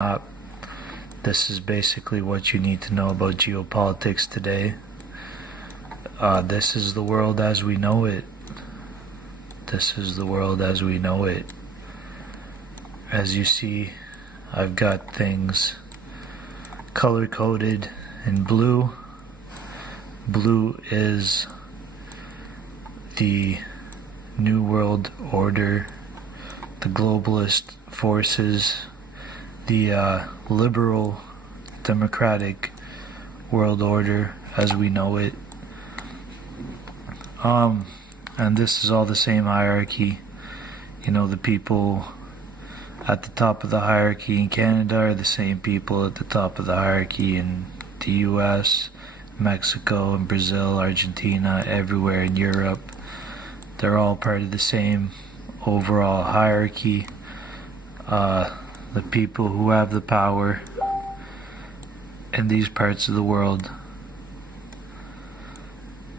Uh, this is basically what you need to know about geopolitics today. This is the world as we know it. This is the world as we know it. As you see, I've got things color-coded in blue. Blue is the New World Order, the globalist forces, the liberal democratic world order as we know it. And this is all the same hierarchy. You know, the people at the top of the hierarchy in Canada are the same people at the top of the hierarchy in the US, Mexico, and Brazil, Argentina, everywhere in Europe. They're all part of the same overall hierarchy. The people who have the power in these parts of the world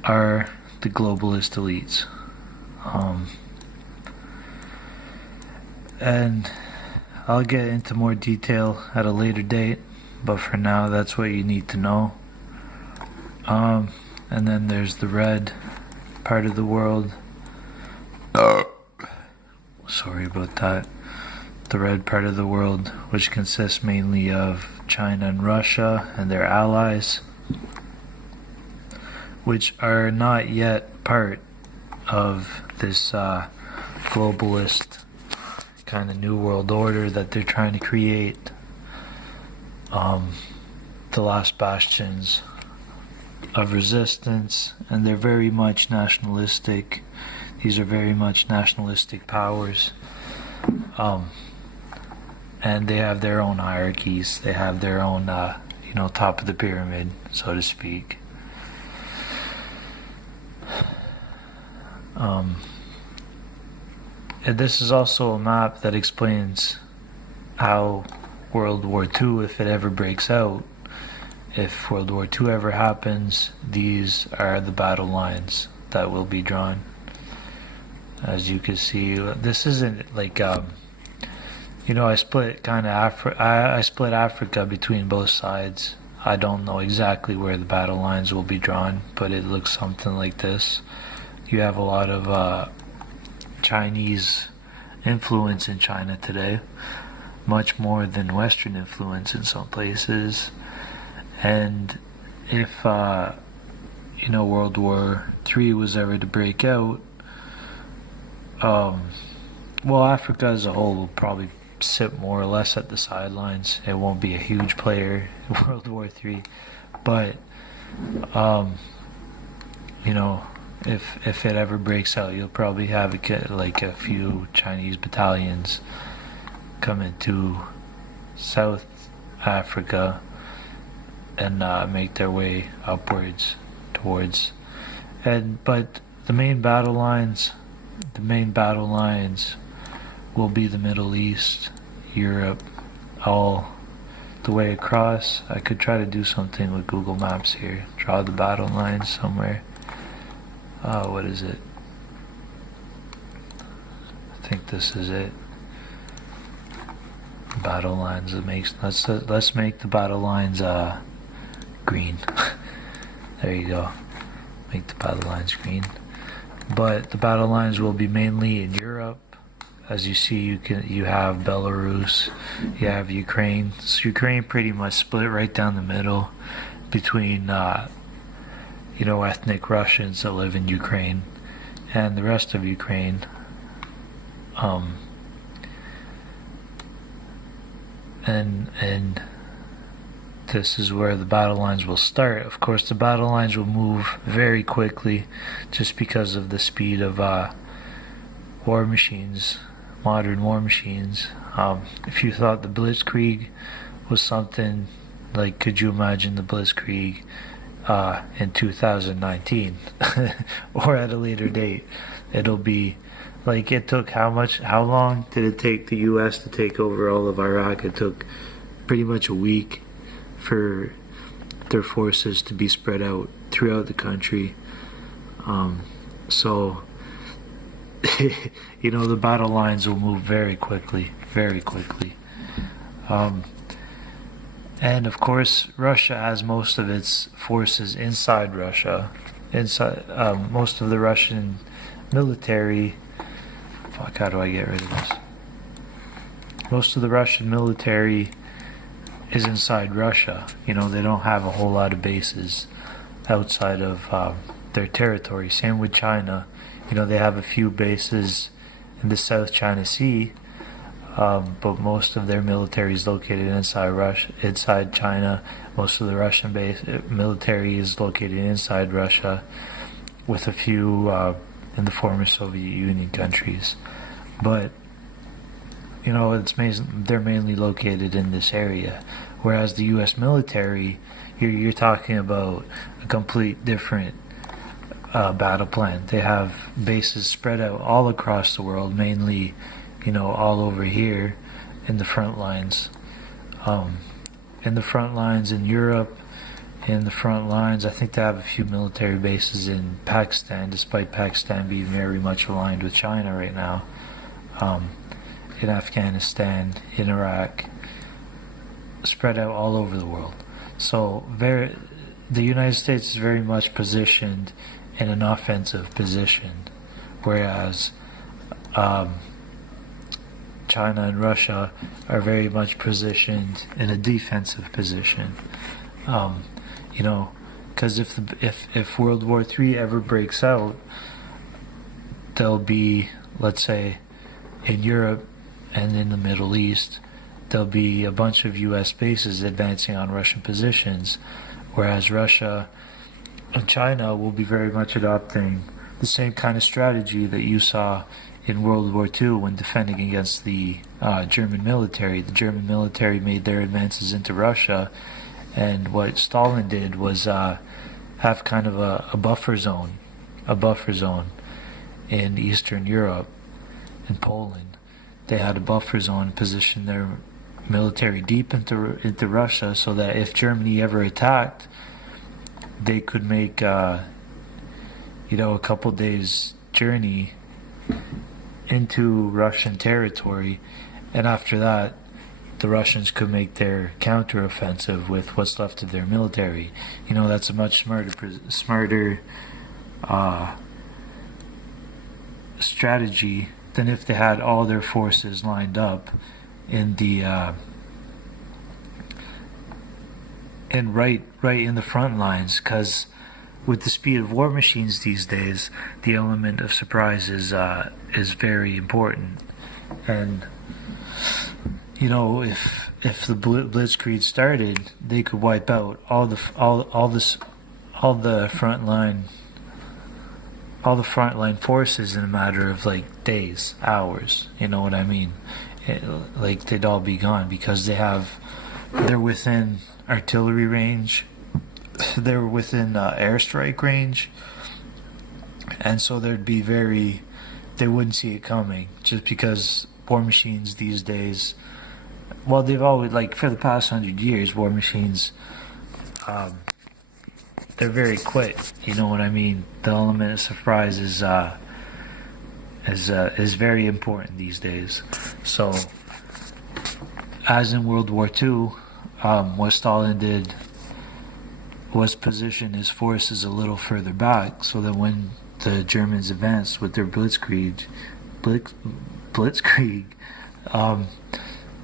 are the globalist elites. And I'll get into more detail at a later date, but for now that's what you need to know. And then there's the red part of the world. Sorry about that. The red part of the world, which consists mainly of China and Russia and their allies, which are not yet part of this globalist kind of new world order that they're trying to create. The last bastions of resistance, and they're very much nationalistic. These are very much nationalistic powers. And they have their own hierarchies. They have their own, top of the pyramid, so to speak. And this is also a map that explains how World War II, if it ever breaks out, if World War II ever happens, these are the battle lines that will be drawn. As you can see, this isn't like I split I split Africa between both sides. I don't know exactly where the battle lines will be drawn, but it looks something like this. You have a lot of Chinese influence in China today, much more than Western influence in some places. And if World War III was ever to break out, Africa as a whole will probably sit more or less at the sidelines. It won't be a huge player in World War III, but if it ever breaks out, you'll probably have a few Chinese battalions come into South Africa and make their way upwards towards. But the main battle lines will be the Middle East, Europe, all the way across. I could try to do something with Google Maps here. Draw the battle lines somewhere. What is it? I think this is it. Battle lines. Let's make the battle lines green. There you go. Make the battle lines green. But the battle lines will be mainly in Europe. As you see, you have Belarus, you have Ukraine. So Ukraine pretty much split right down the middle between ethnic Russians that live in Ukraine and the rest of Ukraine. And this is where the battle lines will start. Of course, the battle lines will move very quickly just because of the speed of war machines, modern war machines. If you thought the Blitzkrieg was something like, could you imagine the Blitzkrieg in 2019 or at a later date? It'll be like, it took how long did it take the US to take over all of Iraq? It took pretty much a week for their forces to be spread out throughout the country. So the battle lines will move very quickly, very quickly. And of course, Russia has most of its forces inside Russia. Most of the Russian military. Fuck, how do I get rid of this? Most of the Russian military is inside Russia. They don't have a whole lot of bases outside of their territory. Same with China. They have a few bases in the South China Sea, but most of their military is located inside China. Most of the Russian military is located inside Russia, with a few in the former Soviet Union countries. But they're mainly located in this area. Whereas the U.S. military, you're talking about a complete different battle plan. They have bases spread out all across the world, mainly, all over here in the front lines. In the front lines in Europe, in the front lines, I think they have a few military bases in Pakistan, despite Pakistan being very much aligned with China right now. In Afghanistan, in Iraq, spread out all over the world. So the United States is very much positioned in an offensive position, whereas China and Russia are very much positioned in a defensive position. Because if World War III ever breaks out, there'll be, let's say, in Europe and in the Middle East, there'll be a bunch of U.S. bases advancing on Russian positions, whereas Russia and China will be very much adopting the same kind of strategy that you saw in World War II when defending against the German military. The German military made their advances into Russia, and what Stalin did was have kind of a buffer zone in Eastern Europe, in Poland. They had a buffer zone, positioned their military deep into Russia, so that if Germany ever attacked, they could make a couple days journey into Russian territory, and after that the Russians could make their counteroffensive with what's left of their military. That's a much smarter strategy than if they had all their forces lined up in the and right in the front lines, because with the speed of war machines these days, the element of surprise is very important. And if the Blitzkrieg started, they could wipe out all the frontline forces in a matter of like days, hours. You know what I mean? They'd all be gone, because they're within artillery range, they're within airstrike range, and so they wouldn't see it coming, just because war machines these days, well, they've always, for the past 100 years, war machines, they're very quick. You know what I mean? The element of surprise is very important these days. So, as in World War II, what Stalin did was position his forces a little further back, so that when the Germans advanced with their blitzkrieg,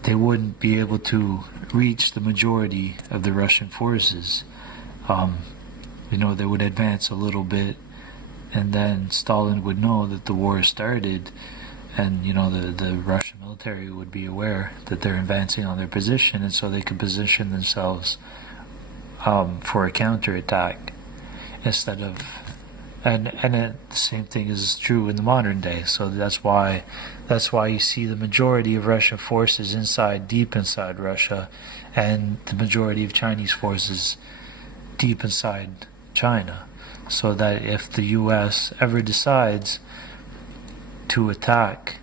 they wouldn't be able to reach the majority of the Russian forces. They would advance a little bit, and then Stalin would know that the war started, and the Russian military would be aware that they're advancing on their position, and so they could position themselves for a counterattack instead of, and the same thing is true in the modern day. So that's why you see the majority of Russian forces deep inside Russia, and the majority of Chinese forces deep inside China, so that if the U.S. ever decides to attack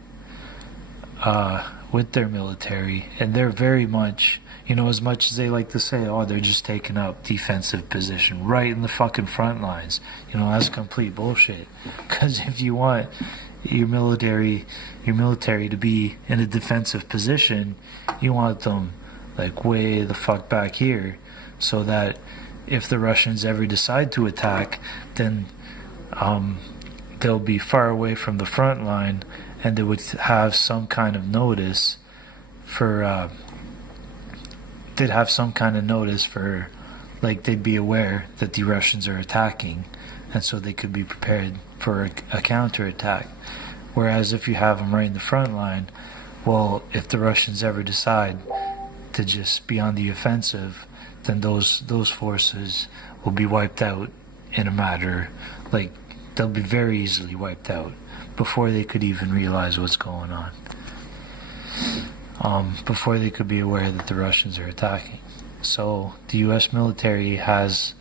with their military, and they're very much, as much as they like to say, they're just taking up defensive position right in the fucking front lines, that's complete bullshit. Because if you want your military to be in a defensive position, you want them like way the fuck back here, so that if the Russians ever decide to attack, then they'll be far away from the front line, and they would have some kind of notice for like they'd be aware that the Russians are attacking, and so they could be prepared for a counterattack. Whereas if you have them right in the front line, well, if the Russians ever decide to just be on the offensive, then those forces will be wiped out in a matter, like, they'll be very easily wiped out before they could even realize what's going on, before they could be aware that the Russians are attacking. So the U.S. military and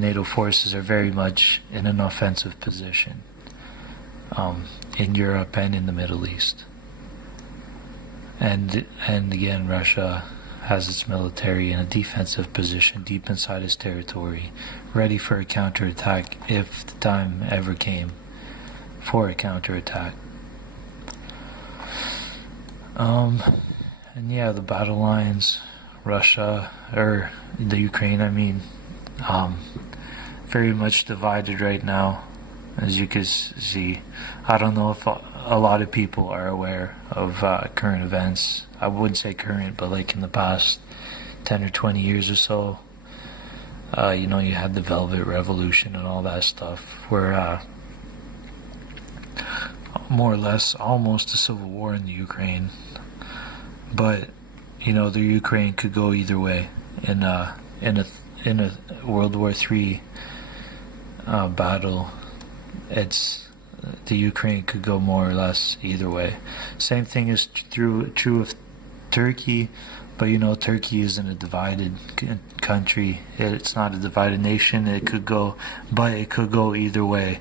NATO forces are very much in an offensive position in Europe and in the Middle East. And again, Russia has its military in a defensive position deep inside its territory, ready for a counterattack if the time ever came for a counterattack. And yeah, the battle lines, Russia, or the Ukraine, I mean, very much divided right now, as you can see. I don't know if a lot of people are aware of current events. I wouldn't say current, but like in the past 10 or 20 years or so, you know, you had the Velvet Revolution and all that stuff, where more or less almost a civil war in the Ukraine. But you know, the Ukraine could go either way in a World War III battle. The Ukraine could go more or less either way. Same thing is true of Turkey, but you know, Turkey isn't a divided country. It's not a divided nation. It could go either way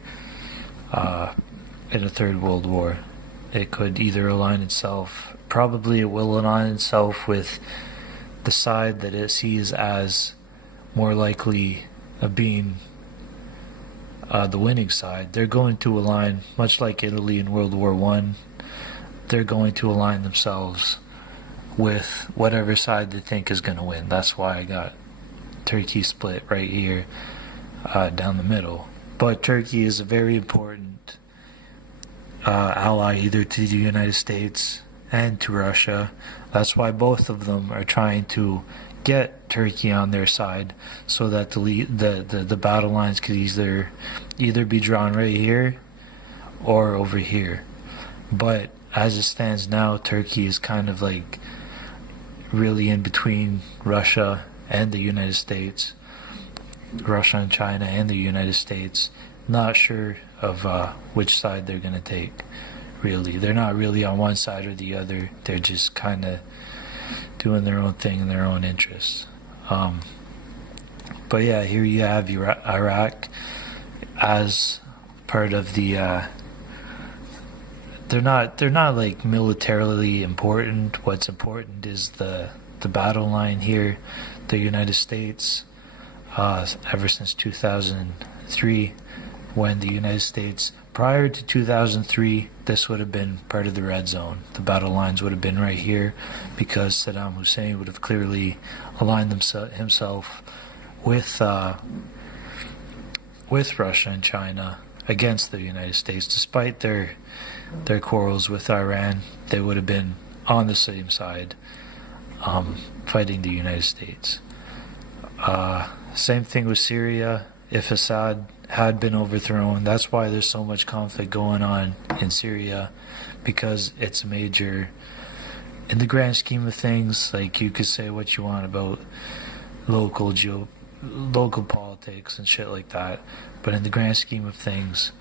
in a third world war. It could either align itself. Probably it will align itself with the side that it sees as more likely of being the winning side. They're going to align, much like Italy in World War I, they're going to align themselves with whatever side they think is going to win. That's why I got Turkey split right here down the middle. But Turkey is a very important ally either to the United States and to Russia. That's why both of them are trying to get Turkey on their side, so that the battle lines could either be drawn right here or over here. But as it stands now, Turkey is kind of like really in between Russia and the United States, Russia and China and the United States. Not sure of which side they're going to take. Really, they're not really on one side or the other. They're just kind of doing their own thing in their own interests. But yeah, here you have Iraq as part of the. They're not like militarily important. What's important is the battle line here. The United States, ever since 2003, when the United States. Prior to 2003, this would have been part of the red zone. The battle lines would have been right here, because Saddam Hussein would have clearly aligned himself with Russia and China against the United States. Despite their quarrels with Iran, they would have been on the same side, fighting the United States. Same thing with Syria. If Assad had been overthrown, that's why there's so much conflict going on in Syria, because it's major in the grand scheme of things. Like, you could say what you want about local politics and shit like that, but in the grand scheme of things,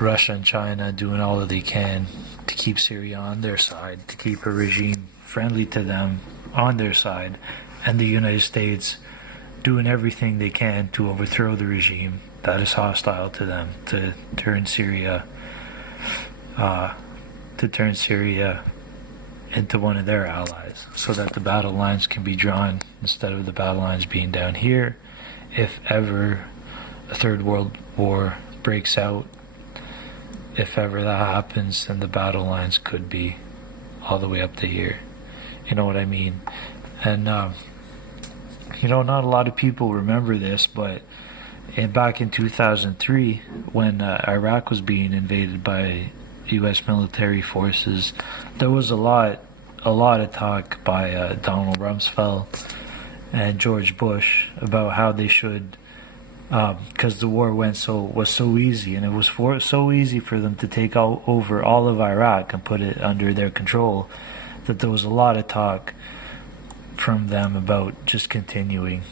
Russia and China doing all that they can to keep Syria on their side, to keep a regime friendly to them on their side, and the United States doing everything they can to overthrow the regime that is hostile to them, to turn Syria into one of their allies, so that the battle lines can be drawn instead of the battle lines being down here. If ever a third world war breaks out, if ever that happens, then the battle lines could be all the way up to here. You know what I mean? And you know, not a lot of people remember this, but back in 2003, when Iraq was being invaded by U.S. military forces, there was a lot of talk by Donald Rumsfeld and George Bush about how they should, because the war was so easy, and it was so easy for them to take over all of Iraq and put it under their control, that there was a lot of talk from them about just continuing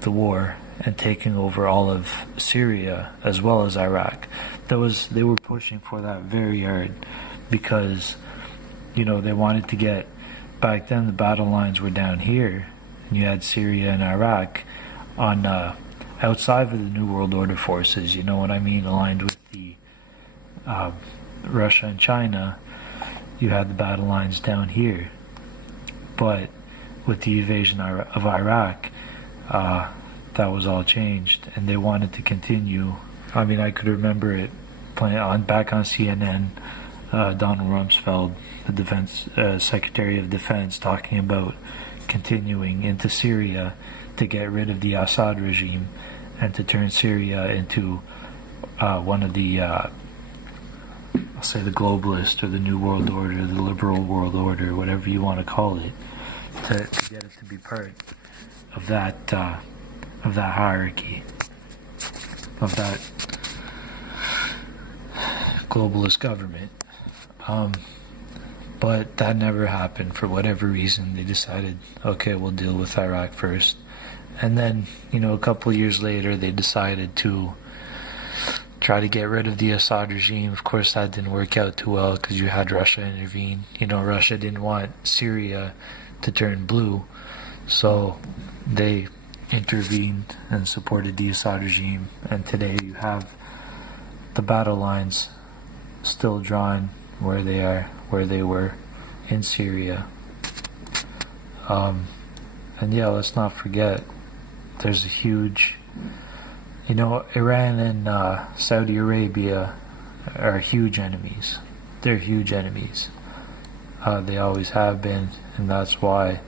the war and taking over all of Syria as well as Iraq. They were pushing for that very hard, because, you know, they wanted to get, back then the battle lines were down here, and you had Syria and Iraq on outside of the New World Order forces, you know what I mean, aligned with the Russia and China. You had the battle lines down here, but with the invasion of Iraq, that was all changed, and they wanted to continue. I mean, I could remember it back on CNN, Donald Rumsfeld, the defense Secretary of Defense, talking about continuing into Syria to get rid of the Assad regime and to turn Syria into one of the, I'll say, the globalist or the New World Order, the liberal world order, whatever you want to call it, to get it to be part of that hierarchy, of that globalist government. But that never happened for whatever reason. They decided, okay, we'll deal with Iraq first. And then, you know, a couple of years later, they decided to try to get rid of the Assad regime. Of course, that didn't work out too well, because you had Russia intervene. You know, Russia didn't want Syria to turn blue, so they intervened and supported the Assad regime. And today you have the battle lines still drawn where they were in Syria. And yeah, let's not forget, there's a huge, you know, Iran and Saudi Arabia are huge enemies. They're huge enemies. They always have been, and that's why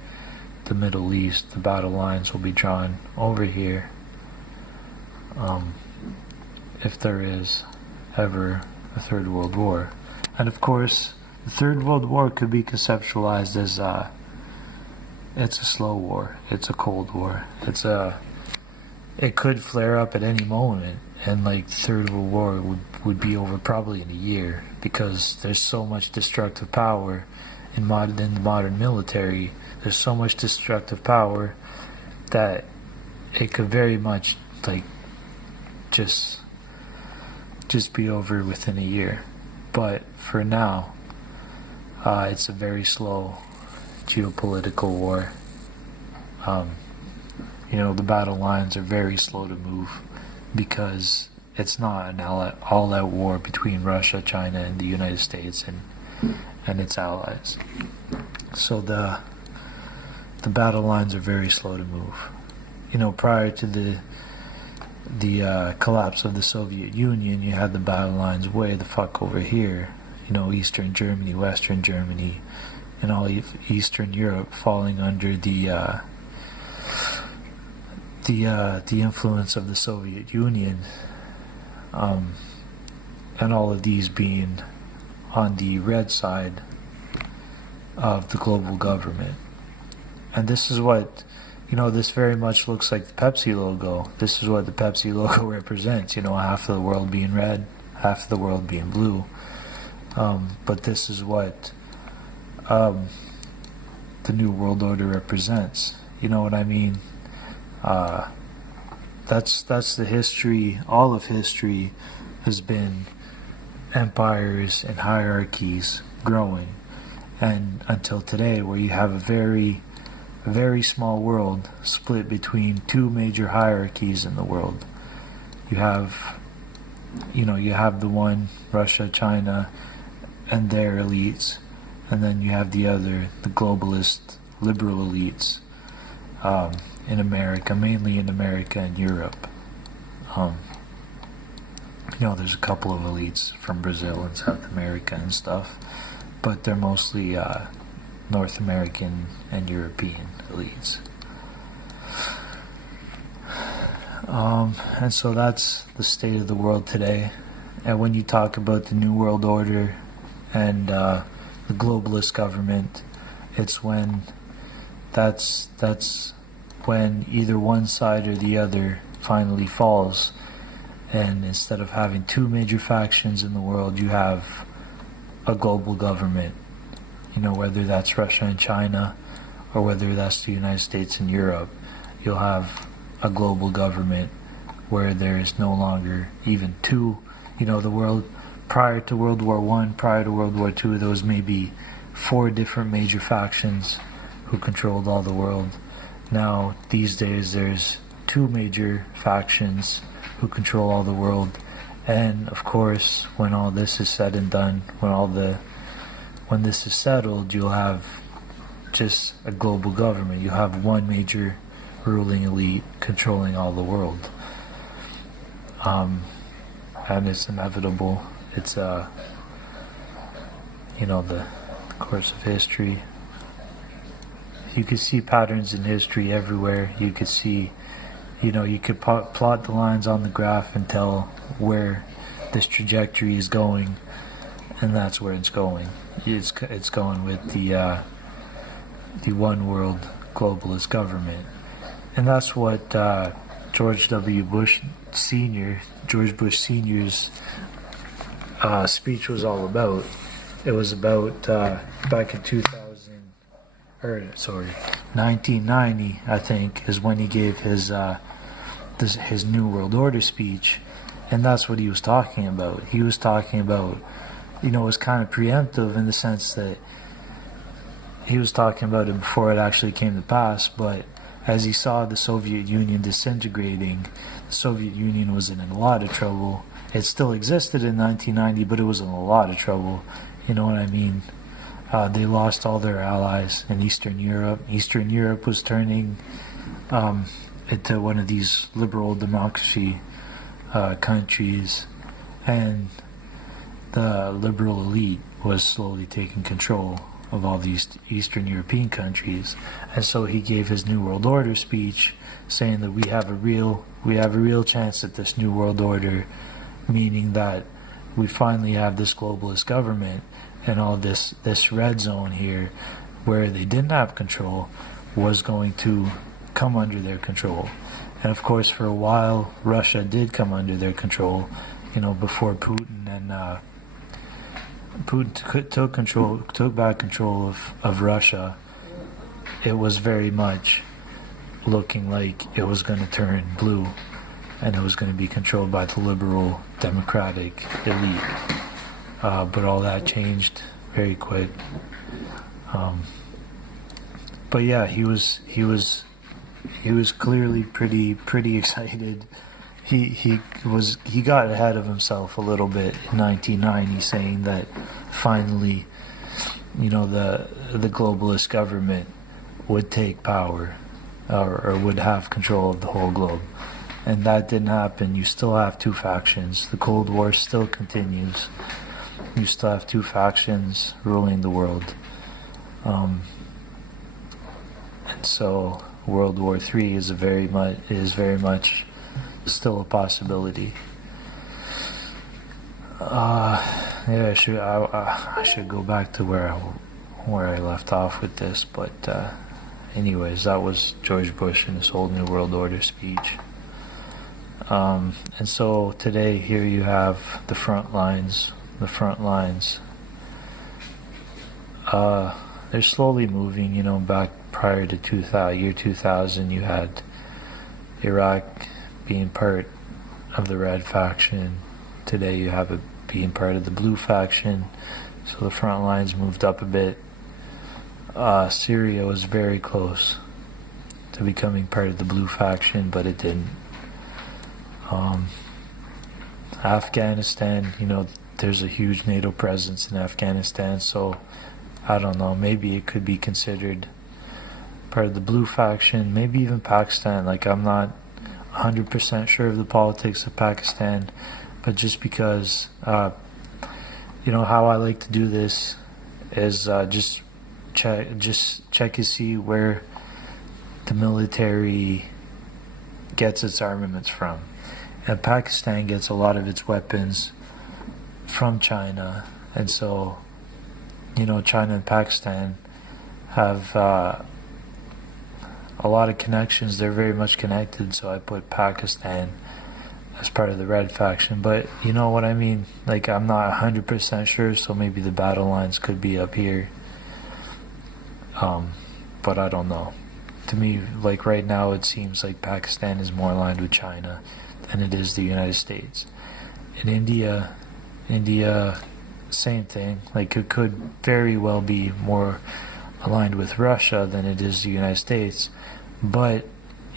the Middle East, the battle lines will be drawn over here. If there is ever a Third World War. And of course, the Third World War could be conceptualized as it's a slow war, it's a cold war, it could flare up at any moment, and like the Third World War would be over probably in a year, because there's so much destructive power in the modern military. There's so much destructive power that it could very much like just be over within a year. But for now, it's a very slow geopolitical war. You know, the battle lines are very slow to move, because it's not an all-out war between Russia, China, and the United States and its allies. So the battle lines are very slow to move. You know, prior to the collapse of the Soviet Union, you had the battle lines way the fuck over here. You know, Eastern Germany, Western Germany, and all Eastern Europe falling under the influence of the Soviet Union, and all of these being on the red side of the global government. And this is what, you know, this very much looks like the Pepsi logo. This is what the Pepsi logo represents, you know, half of the world being red, half of the world being blue. But this is what the New World Order represents. You know what I mean? That's the history. All of history has been empires and hierarchies growing, and until today, where you have a very small world split between two major hierarchies in the world. You have the one, Russia, China, and their elites, and then you have the other, the globalist, liberal elites, in America, mainly in America and Europe. You know, there's a couple of elites from Brazil and South America and stuff, but they're mostly North American and European elites. And so that's the state of the world today. And when you talk about the New World Order and the globalist government, it's when that's when either one side or the other finally falls, and instead of having two major factions in the world, you have a global government. Whether that's Russia and China, or whether that's the United States and Europe, you'll have a global government where there is no longer even two. The world prior to World War I, prior to World War II, there was maybe 4 different major factions who controlled all the world. Now, these days, there's 2 major factions who control all the world. And of course, when all this is said and done, when this is settled, you'll have just a global government. You have one major ruling elite controlling all the world. And it's inevitable. It's the course of history. You could see patterns in history everywhere. You could see, you could plot the lines on the graph and tell where this trajectory is going, and that's where it's going. It's going with the one world globalist government, and that's what George Bush Sr.'s speech was all about. It was about back in 1990, I think, is when he gave his New World Order speech, and that's what he was talking about. He was talking about, it was kind of preemptive in the sense that he was talking about it before it actually came to pass, but as he saw the Soviet Union disintegrating, the Soviet Union was in a lot of trouble. It still existed in 1990, but it was in a lot of trouble. You know what I mean? They lost all their allies in Eastern Europe. Eastern Europe was turning into one of these liberal democracy countries, and the liberal elite was slowly taking control of all these Eastern European countries. And so he gave his New World Order speech, saying that we have a real chance at this New World Order, meaning that we finally have this globalist government, and all this red zone here where they didn't have control was going to come under their control. And of course, for a while, Russia did come under their control, before Putin took back control of Russia. It was very much looking like it was going to turn blue, and it was going to be controlled by the liberal democratic elite. But all that changed very quick. But yeah, he was clearly pretty excited. He got ahead of himself a little bit in 1990, saying that finally, the globalist government would take power, or would have control of the whole globe. And that didn't happen. You still have 2 factions. The Cold War still continues. You still have 2 factions ruling the world. And so World War III is very much still a possibility. I should go back to where I left off with this, but anyways, that was George Bush and his whole New World Order speech. And so today, here you have the front lines. They're slowly moving. Back prior to 2000, you had Iraq being part of the red faction. Today you have it being part of the blue faction. So the front lines moved up a bit. Syria was very close to becoming part of the blue faction, but it didn't. Afghanistan, there's a huge NATO presence in Afghanistan, so I don't know, maybe it could be considered part of the blue faction, maybe even Pakistan. I'm not 100% sure of the politics of Pakistan, but just because, how I like to do this is just check and see where the military gets its armaments from. And Pakistan gets a lot of its weapons from China, and so China and Pakistan have a lot of connections. They're very much connected, so I put Pakistan as part of the red faction. But you know what I mean? Like, I'm not 100% sure, so maybe the battle lines could be up here. But I don't know. To me, like right now, it seems like Pakistan is more aligned with China than it is the United States. In India, same thing. Like, it could very well be more aligned with Russia than it is the United States. But,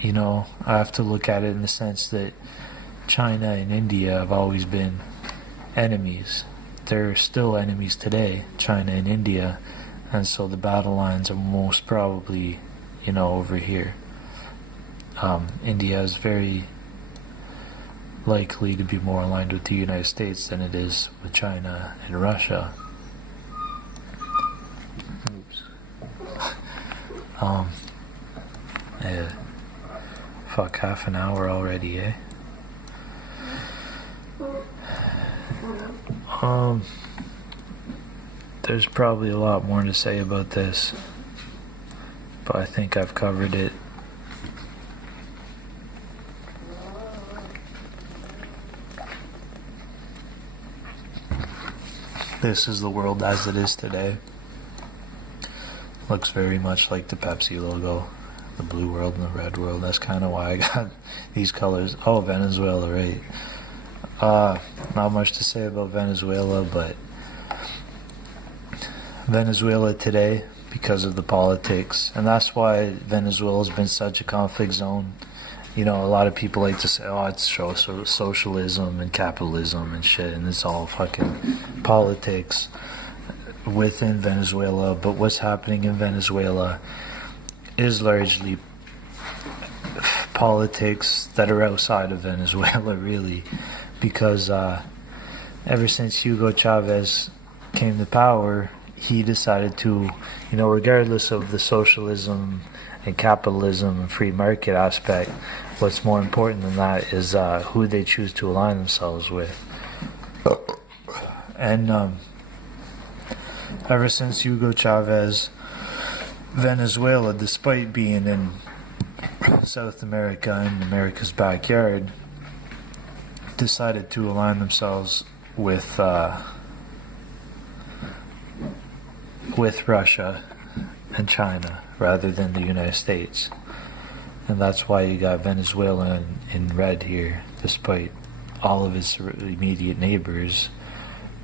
I have to look at it in the sense that China and India have always been enemies. They're still enemies today, China and India. And so the battle lines are most probably, over here. India is very likely to be more aligned with the United States than it is with China and Russia. Oops. Yeah. Fuck, half an hour already, eh? There's probably a lot more to say about this, but I think I've covered it. This is the world as it is today. Looks very much like the Pepsi logo, the blue world and the red world. That's kind of why I got these colors. Oh, Venezuela, right. Not much to say about Venezuela, but Venezuela today, because of the politics, and that's why Venezuela's been such a conflict zone. A lot of people like to say, oh, it's socialism and capitalism and shit, and it's all fucking politics within Venezuela. But what's happening in Venezuela is largely politics that are outside of Venezuela, really, because ever since Hugo Chavez came to power, he decided to, regardless of the socialism and capitalism and free market aspect, what's more important than that is who they choose to align themselves with. And ever since Hugo Chavez, Venezuela, despite being in South America and America's backyard, decided to align themselves with Russia and China rather than the United States. And that's why you got Venezuela in red here, despite all of its immediate neighbors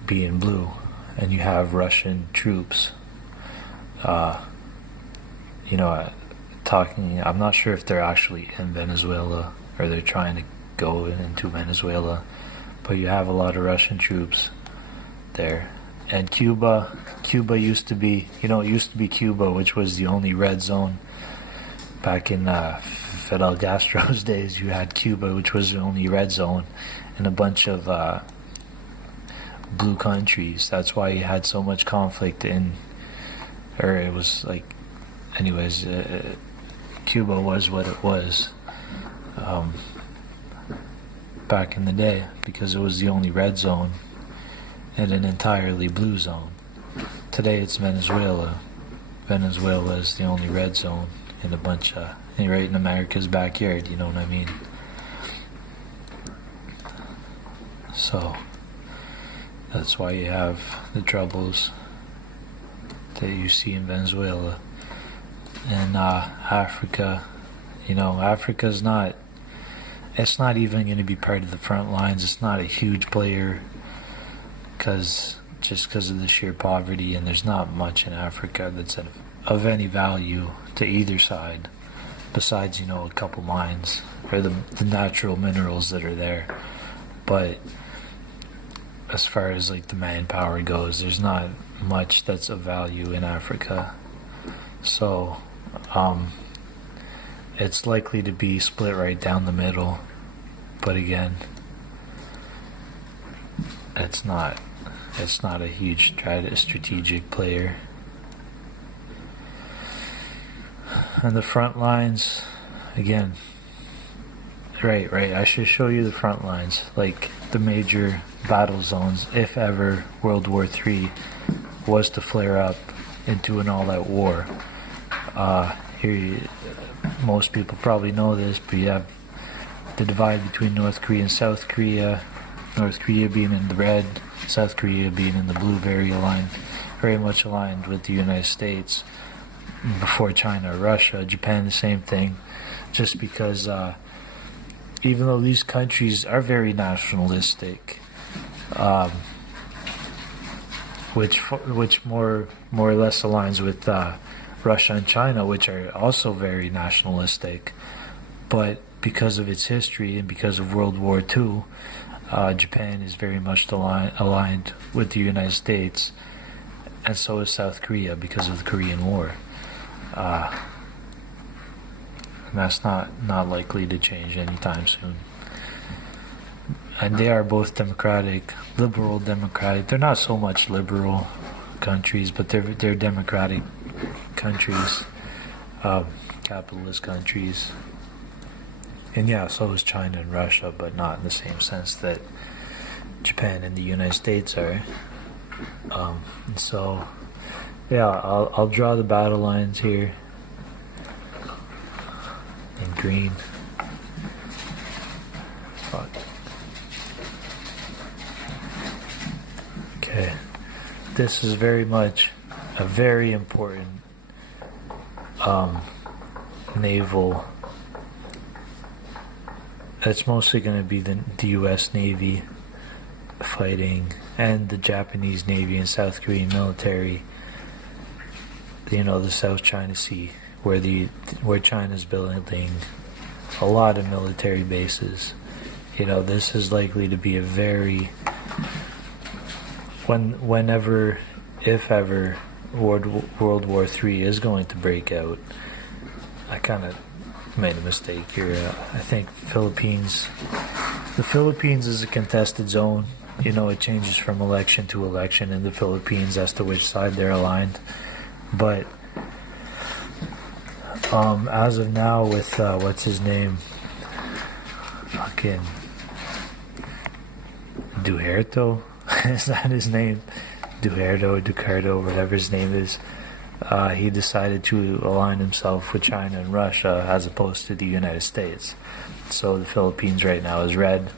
being blue. And you have Russian troops, talking. I'm not sure if they're actually in Venezuela or they're trying to go into Venezuela, but you have a lot of Russian troops there. And Cuba used to be, it used to be Cuba, which was the only red zone. Back in Fidel Castro's days, you had Cuba, which was the only red zone, and a bunch of blue countries. That's why you had so much conflict Cuba was what it was back in the day, because it was the only red zone and an entirely blue zone. Today it's Venezuela. Venezuela is the only red zone and a bunch of, right in America's backyard, you know what I mean? So that's why you have the troubles that you see in Venezuela. And Africa, Africa's not, it's not even going to be part of the front lines. It's not a huge player because of the sheer poverty, and there's not much in Africa that's of any value to either side besides, a couple mines or the natural minerals that are there. But as far as like the manpower goes, there's not much that's of value in Africa. So it's likely to be split right down the middle, but again, it's not a huge strategic player. And the front lines, again, right, I should show you the front lines, like the major battle zones, if ever World War III was to flare up into an all-out war. Here, most people probably know this, but you have the divide between North Korea and South Korea. North Korea being in the red, South Korea being in the blue, very much aligned with the United States. Before China or Russia, Japan, the same thing. Just because, even though these countries are very nationalistic, which more or less aligns with Russia and China, which are also very nationalistic, but because of its history and because of World War II, Japan is very much aligned with the United States, and so is South Korea because of the Korean War. And that's not likely to change anytime soon. And they are both liberal democratic. They're not so much liberal countries, but they're democratic countries, capitalist countries. And yeah, so is China and Russia, but not in the same sense that Japan and the United States are. So yeah, I'll draw the battle lines here in green. Fuck. Okay, this is very much a very important naval. It's mostly going to be the U.S. Navy fighting, and the Japanese Navy and South Korean military. The South China Sea, where China's building a lot of military bases. This is likely to be a very, whenever, if ever, World War III is going to break out. I kind of made a mistake here. I think the Philippines is a contested zone. It changes from election to election in the Philippines as to which side they're aligned. But as of now, with what's his name, fucking Duterte, is that his name? Duterte, whatever his name is. He decided to align himself with China and Russia as opposed to the United States. So the Philippines right now is red,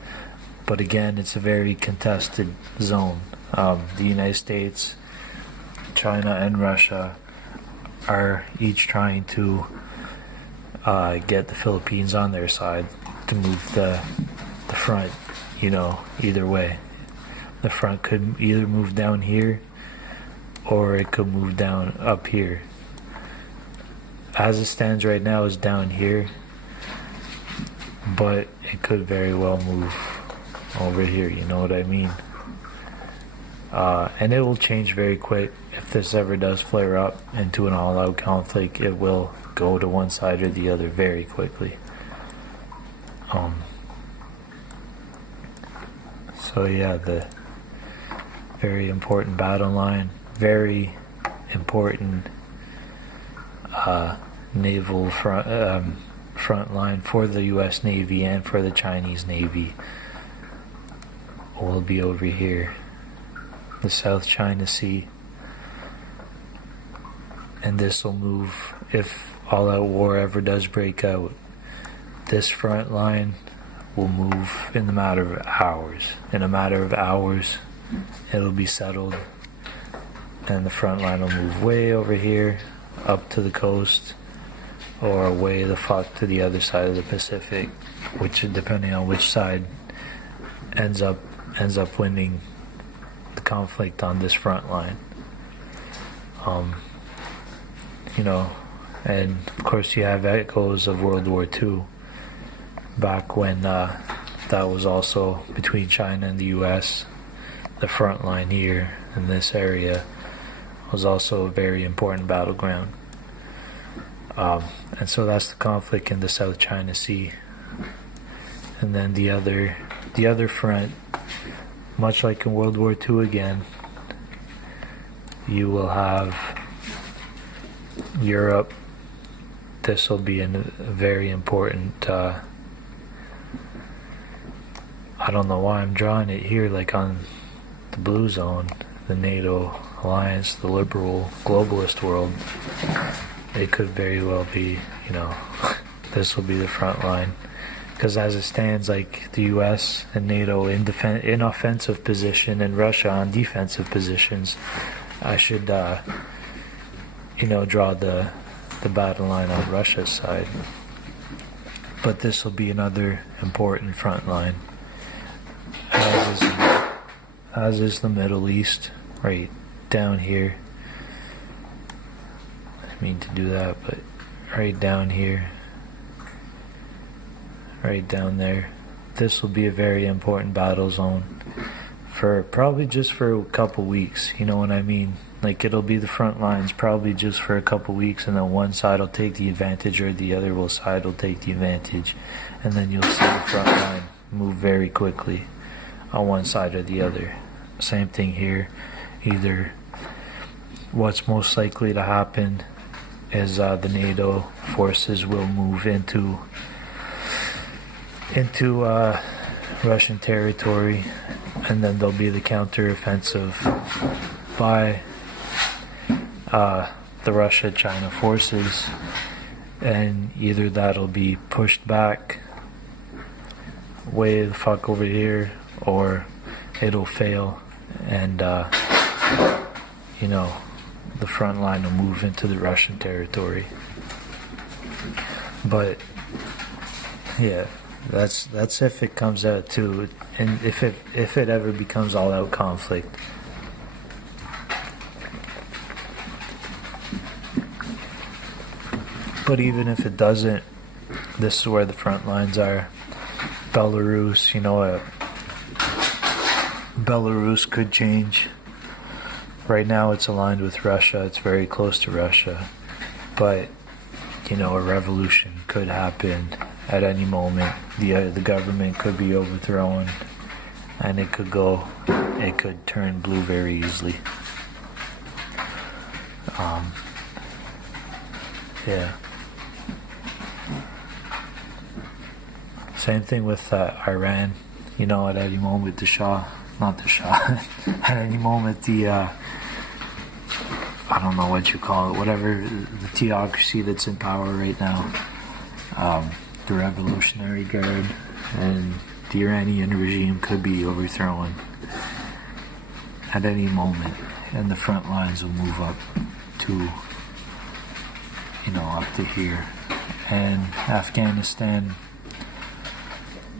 but again, it's a very contested zone. The United States, China, and Russia are each trying to get the Philippines on their side to move the front, either way. The front could either move down here or it could move down up here. As it stands right now, is down here, but it could very well move over here, you know what I mean? And it will change very quick. If this ever does flare up into an all-out conflict, it will go to one side or the other very quickly. So yeah, the very important battle line, very important naval front line for the U.S. Navy and for the Chinese Navy will be over here, the South China Sea. And this will move, if all-out war ever does break out, this front line will move in a matter of hours. In a matter of hours, it'll be settled, and the front line will move way over here, up to the coast, or way the fuck to the other side of the Pacific, which, depending on which side ends up winning the conflict on this front line. And of course you have echoes of World War II, back when that was also between China and the US. The front line here in this area was also a very important battleground. And so that's the conflict in the South China Sea. And then the other front, much like in World War II again, you will have Europe this will be a very important. I don't know why I'm drawing it here, like on the blue zone, the NATO alliance, the liberal globalist world. It could very well be, this will be the front line. Because as it stands, like the U.S. and NATO in offensive position and Russia on defensive positions, I should, draw the battle line on Russia's side. But this will be another important front line. As is the Middle East, right down here. I didn't mean to do that, but right down here, right down there. This will be a very important battle zone for probably just for a couple weeks, you know what I mean? Like, it'll be the front lines probably just for a couple weeks, and then one side will take the advantage or the other side will take the advantage, and then you'll see the front line move very quickly on one side or the other. Same thing here. Either what's most likely to happen is the NATO forces will move into Russian territory, and then there'll be the counteroffensive by the Russia-China forces, and either that'll be pushed back way the fuck over here, or it'll fail, and the front line will move into the Russian territory. But yeah, that's if it comes out to, and if it ever becomes all-out conflict. But even if it doesn't, this is where the front lines are. Belarus, Belarus could change. Right now it's aligned with Russia, it's very close to Russia, but a revolution could happen at any moment. The government could be overthrown, and it could turn blue very easily. Yeah. Same thing with Iran. At any moment at any moment I don't know what you call it, whatever the theocracy that's in power right now, the Revolutionary Guard and the Iranian regime could be overthrown at any moment, and the front lines will move up to up to here, and Afghanistan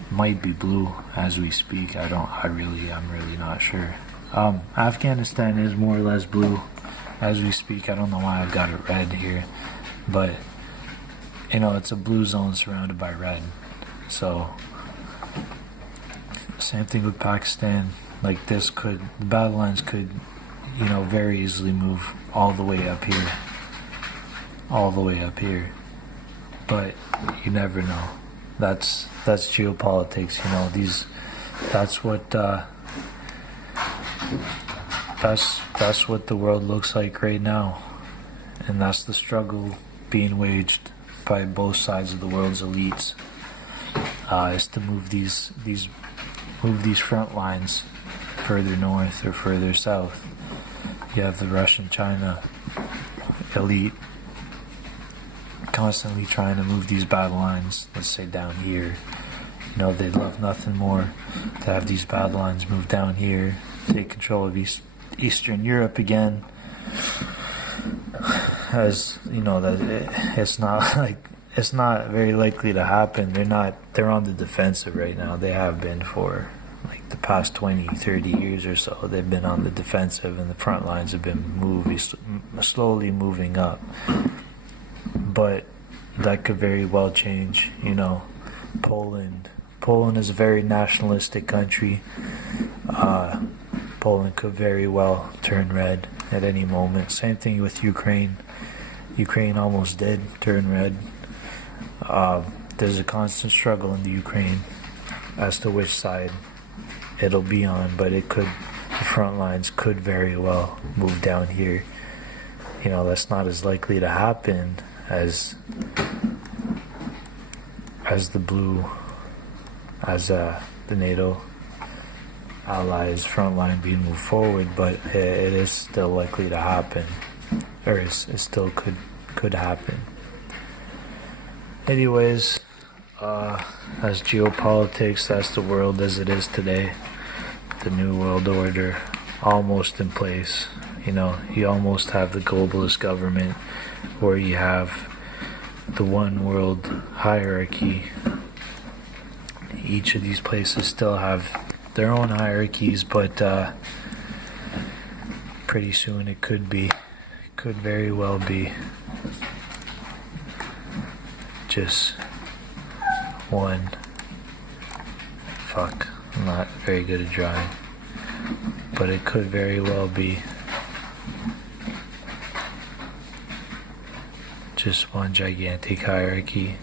might be blue as we speak. I'm really not sure. Afghanistan is more or less blue as we speak. I don't know why I've got it red here, but it's a blue zone surrounded by red. So same thing with Pakistan. Like, the battle lines could very easily move all the way up here, but you never know. That's geopolitics, that's what the world looks like right now, and that's the struggle being waged by both sides of the world's elites, is to move these front lines further north or further south. You have the Russian-China elite constantly trying to move these battle lines, let's say down here. They'd love nothing more to have these battle lines move down here, take control of Eastern Europe again. As that it's not very likely to happen. They're on the defensive right now. They have been for like the past 20-30 years or so. They've been on the defensive, and the front lines have been slowly moving up. But that could very well change. Poland is a very nationalistic country. Poland could very well turn red at any moment. Same thing with Ukraine. Ukraine almost did turn red. There's a constant struggle in the Ukraine as to which side it'll be on, but the front lines could very well move down here. That's not as likely to happen as as the blue, as the NATO allies frontline being moved forward, but it is still likely to happen, or it still could happen. Anyways, as geopolitics, that's the world as it is today. The new world order almost in place. You know, you almost have the globalist government, where you have the one world hierarchy. Each of these places still have their own hierarchies, but pretty soon it could very well be just one. Fuck, I'm not very good at drawing, but it could very well be just one gigantic hierarchy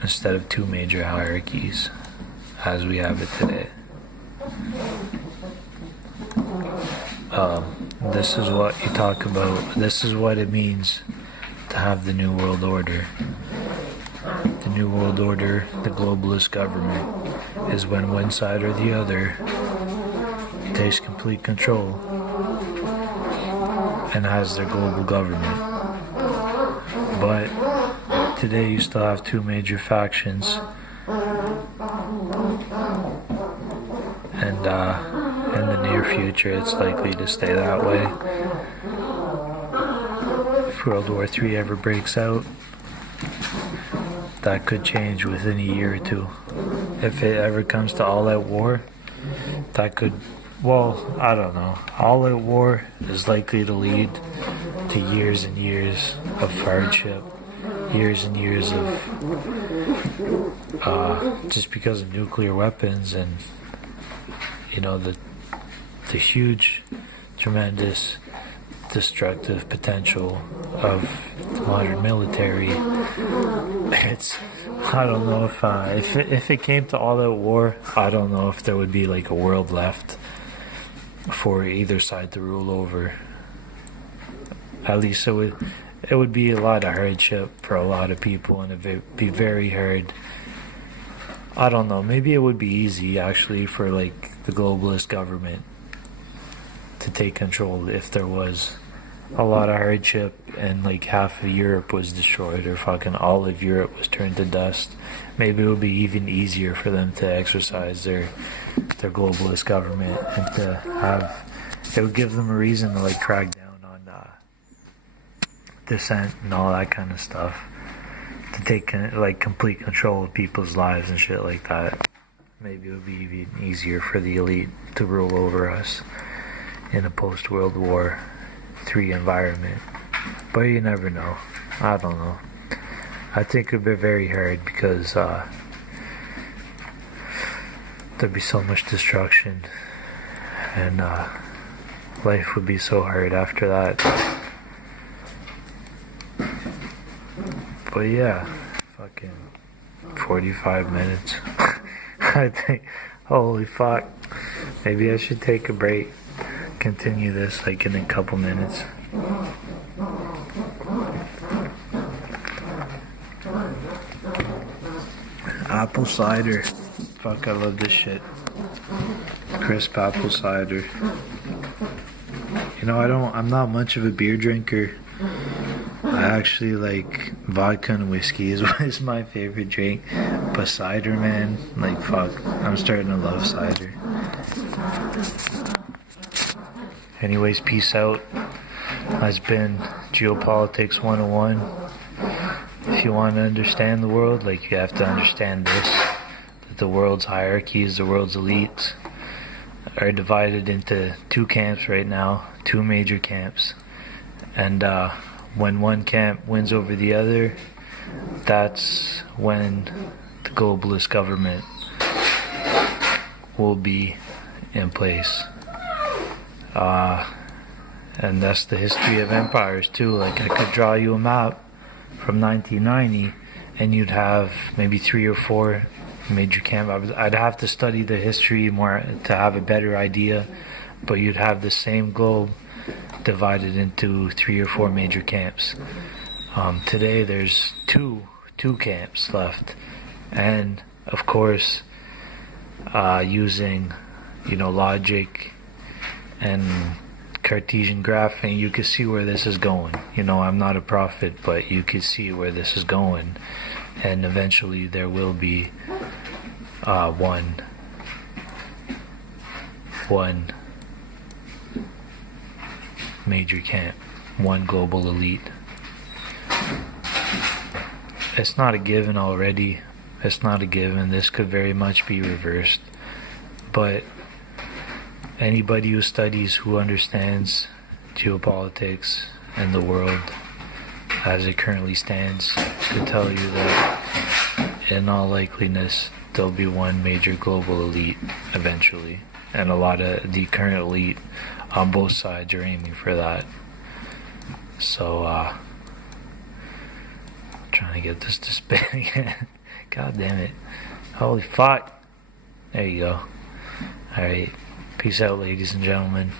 instead of two major hierarchies as we have it today. This is what you talk about. This is what it means to have the New World Order. The New World Order, the globalist government, is when one side or the other takes complete control and has their global government. But today you still have two major factions, and in the near future it's likely to stay that way. If World War III ever breaks out, that could change within a year or two. If it ever comes to all-out war, that could, well, I don't know. All-out war is likely to lead to years and years of hardship, years and years of, just because of nuclear weapons and, you know, the huge, tremendous destructive potential of the modern military. I don't know if it came to all-out war, I don't know if there would be like a world left for either side to rule over. At least it would be a lot of hardship for a lot of people, and it would be very hard. I don't know, maybe it would be easy actually for like the globalist government to take control if there was a lot of hardship and like half of Europe was destroyed, or fucking all of Europe was turned to dust. Maybe it would be even easier for them to exercise their globalist government, and to have, it would give them a reason to like crack down on dissent and all that kind of stuff, to take like complete control of people's lives and shit like that. Maybe it would be even easier for the elite to rule over us in a post-World War III environment. But you never know. I don't know. I think it would be very hard because there'd be so much destruction, and life would be so hard after that. But yeah, fucking 45 minutes. I think, holy fuck, maybe I should take a break, continue this like in a couple minutes. Apple cider, fuck, I love this shit. Crisp apple cider. You know, I'm not much of a beer drinker. I actually like vodka and whiskey is my favorite drink. But cider, man, like fuck, I'm starting to love cider. Anyways, peace out. Has been Geopolitics 101. If you want to understand the world, like, you have to understand this, that the world's hierarchies, the world's elites are divided into two camps right now, two major camps. And when one camp wins over the other, that's when the globalist government will be in place. And that's the history of empires too. Like, I could draw you a map from 1990 and you'd have maybe 3 or 4 major camps. I'd have to study the history more to have a better idea, but you'd have the same globe divided into 3 or 4 major camps. Today there's two two camps left. And of course, using, logic and Cartesian graphing, you can see where this is going. I'm not a prophet, but you can see where this is going. And eventually there will be one major camp, one global elite. It's not a given already. It's not a given. This could very much be reversed. But anybody who studies, who understands geopolitics and the world as it currently stands, could tell you that in all likeliness there'll be one major global elite eventually. And a lot of the current elite on both sides are aiming for that. So, trying to get this to spin again. God damn it. Holy fuck. There you go. Alright. Peace out, ladies and gentlemen.